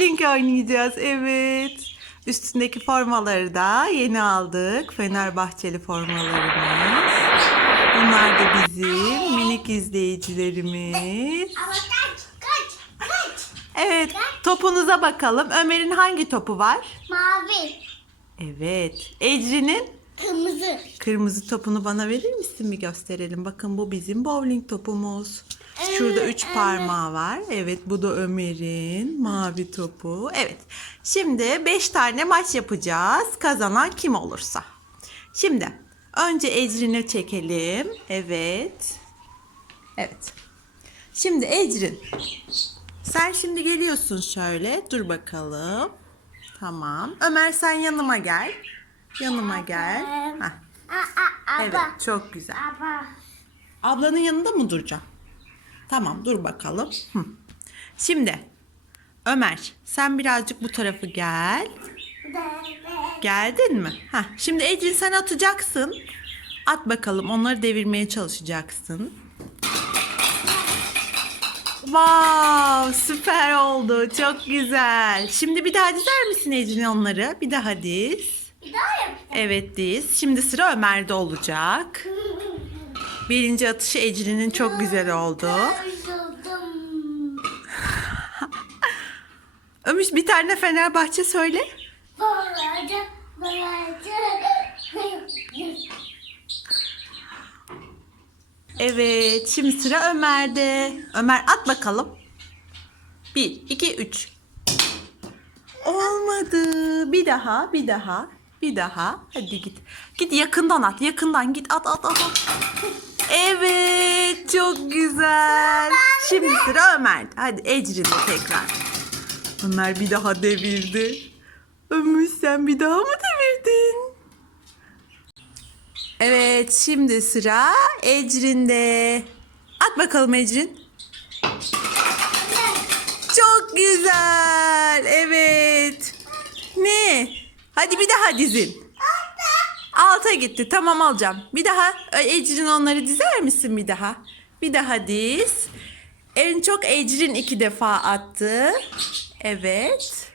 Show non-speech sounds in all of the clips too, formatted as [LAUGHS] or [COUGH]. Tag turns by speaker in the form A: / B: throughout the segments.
A: Bowling oynayacağız. Evet. Üstündeki formaları da yeni aldık. Fenerbahçeli formalarımız. Bunlar da bizim minik izleyicilerimiz. Evet, topunuza bakalım. Ömer'in hangi topu var?
B: Mavi.
A: Evet. Ecrin'in
B: Kırmızı.
A: kırmızı topunu bana verir misin bir gösterelim. Bakın bu bizim bowling topumuz. Şurada üç parmağı var. Evet bu da Ömer'in mavi topu. Evet. Şimdi beş tane maç yapacağız. Kazanan kim olursa. Şimdi önce Ecrin'i çekelim. Evet. Evet. Şimdi Ecrin. Sen şimdi geliyorsun şöyle. Dur bakalım. Tamam. Ömer sen yanıma gel. Yanıma gel. Heh. Evet çok güzel. Ablanın yanında mı duracağım? Tamam dur bakalım. Hı. Şimdi Ömer sen birazcık bu tarafı gel. Geldin mi? Heh, şimdi Ecrin sen atacaksın. At bakalım onları devirmeye çalışacaksın. Wow süper oldu çok güzel. Şimdi bir daha dizer misin Ecrin onları? Bir daha diz.
B: Bir daha yap.
A: Evet diz. Şimdi sıra Ömer'de olacak. Birinci atışı Ecrin'in çok güzel oldu. [LAUGHS] Ömüş bir tane Fenerbahçe söyle. Evet şimdi sıra Ömer'de. Ömer at bakalım. Bir, iki, üç. Olmadı. Bir daha, bir daha, bir daha. Hadi git. Git yakından at, yakından git. At, at, at, at. Evet, çok güzel. Şimdi sıra Ömer'de. Hadi Ecrin'de tekrar. Ömer bir daha devirdi. Ömür sen bir daha mı devirdin? Evet şimdi sıra Ecrin'de. At bakalım Ecrin. Çok güzel. Evet. Ne? Hadi bir daha dizin. Alta gitti. Tamam alacağım. Bir daha Ecrin onları dizer misin bir daha? Bir daha diz. En çok Ecrin iki defa attı. Evet.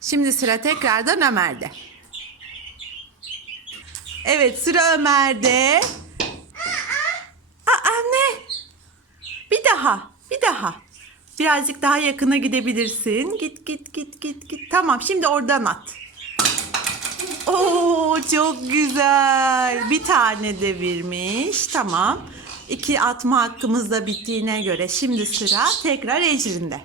A: Şimdi sıra tekrardan Ömer'de. Evet sıra Ömer'de. Aa ne? Bir daha. Bir daha. Birazcık daha yakına gidebilirsin. Git git git git git. Tamam şimdi oradan at. Oo çok güzel. Bir tane devirmiş. Tamam. İki atma hakkımız da bittiğine göre şimdi sıra tekrar Ecrin'de.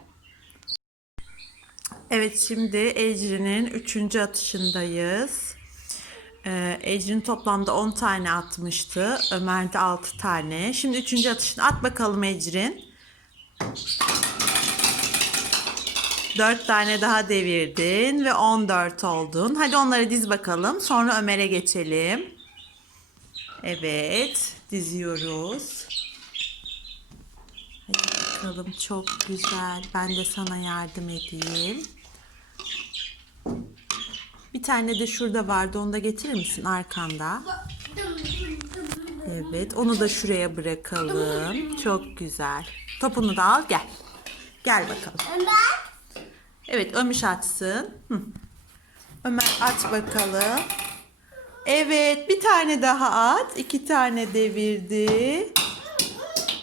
A: Evet şimdi Ecrin'in üçüncü atışındayız. Ee, Ecrin toplamda 10 tane atmıştı. Ömer de 6 tane. Şimdi üçüncü atışını at bakalım Ecrin. 4 tane daha devirdin ve 14 oldun. Hadi onları diz bakalım. Sonra Ömer'e geçelim. Evet, diziyoruz. Hadi bakalım çok güzel. Ben de sana yardım edeyim. Bir tane de şurada vardı. Onu da getirir misin arkanda? Evet, onu da şuraya bırakalım. Çok güzel. Topunu da al gel. Gel bakalım.
B: Ömer.
A: Evet, Ömüş atsın. Hı. Ömer aç bakalım. Evet, bir tane daha at. İki tane devirdi.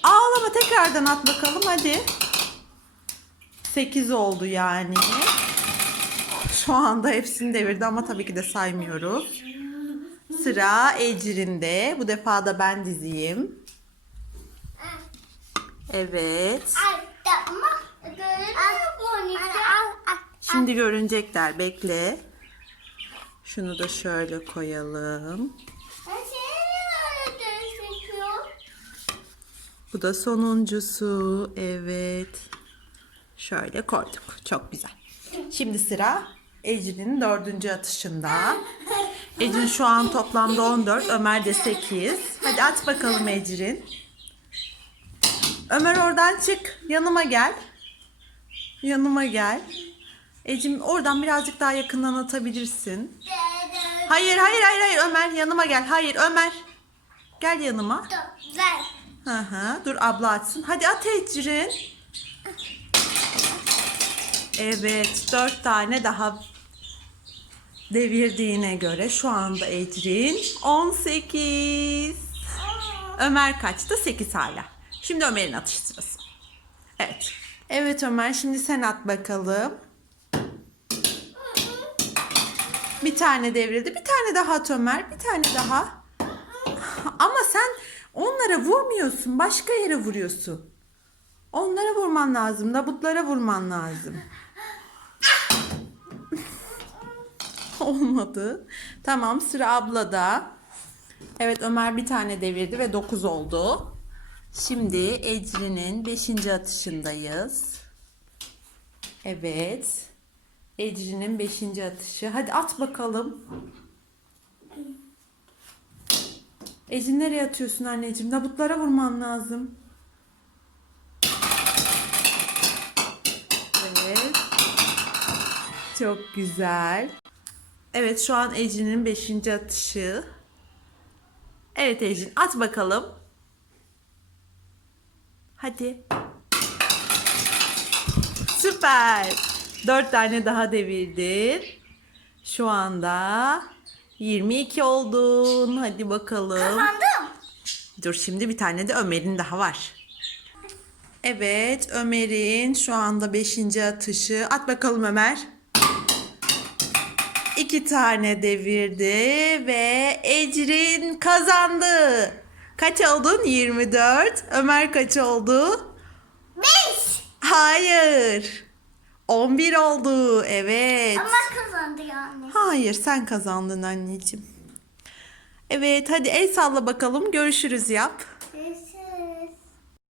A: Ağlama tekrardan at bakalım hadi. Sekiz oldu yani. Şu anda hepsini devirdi ama tabii ki de saymıyoruz. Sıra Ecrin'de. Bu defa da ben dizeyim. Evet.
B: Ay, yapma. Görünüyor mu? Al, al.
A: Şimdi görünecekler. Bekle. Şunu da şöyle koyalım. Bu da sonuncusu. Evet. Şöyle koyduk. Çok güzel. Şimdi sıra Ecrin'in dördüncü atışında. [LAUGHS] Ecrin şu an toplamda 14. Ömer de 8. Hadi at bakalım Ecrin. Ömer oradan çık. Yanıma gel. Yanıma gel. Ecrin oradan birazcık daha yakından atabilirsin. Hayır hayır hayır hayır Ömer yanıma gel. Hayır Ömer. Gel yanıma.
B: Ver.
A: Hı hı. Dur abla açsın. Hadi at Ecrin. Evet, dört tane daha devirdiğine göre şu anda Ecrin 18. Ömer kaçtı? 8 hala. Şimdi Ömer'in atış sırası. Evet. Evet Ömer şimdi sen at bakalım. Bir tane devrildi. Bir tane daha at Ömer. Bir tane daha. Ama sen onlara vurmuyorsun. Başka yere vuruyorsun. Onlara vurman lazım. Dabutlara vurman lazım. [LAUGHS] Olmadı. Tamam sıra ablada. Evet Ömer bir tane devirdi ve 9 oldu. Şimdi Ecrin'in 5. atışındayız. Evet. Ecrin'in 5. atışı. Hadi at bakalım. Ecrin nereye atıyorsun anneciğim? Dabutlara vurman lazım. Evet. Çok güzel. Evet şu an Ecrin'in 5. atışı. Evet Ecrin at bakalım. Hadi. Süper. 4 tane daha devirdin. Şu anda 22 oldun. Hadi bakalım.
B: Kazandım.
A: Dur şimdi bir tane de Ömer'in daha var. Evet Ömer'in şu anda 5. atışı. At bakalım Ömer. İki tane devirdi ve Ecrin kazandı. Kaç oldun? 24. Ömer kaç oldu?
B: Beş.
A: Hayır. 11 oldu. Evet.
B: Ama kazandı yani.
A: Hayır sen kazandın anneciğim. Evet hadi el salla bakalım. Görüşürüz yap.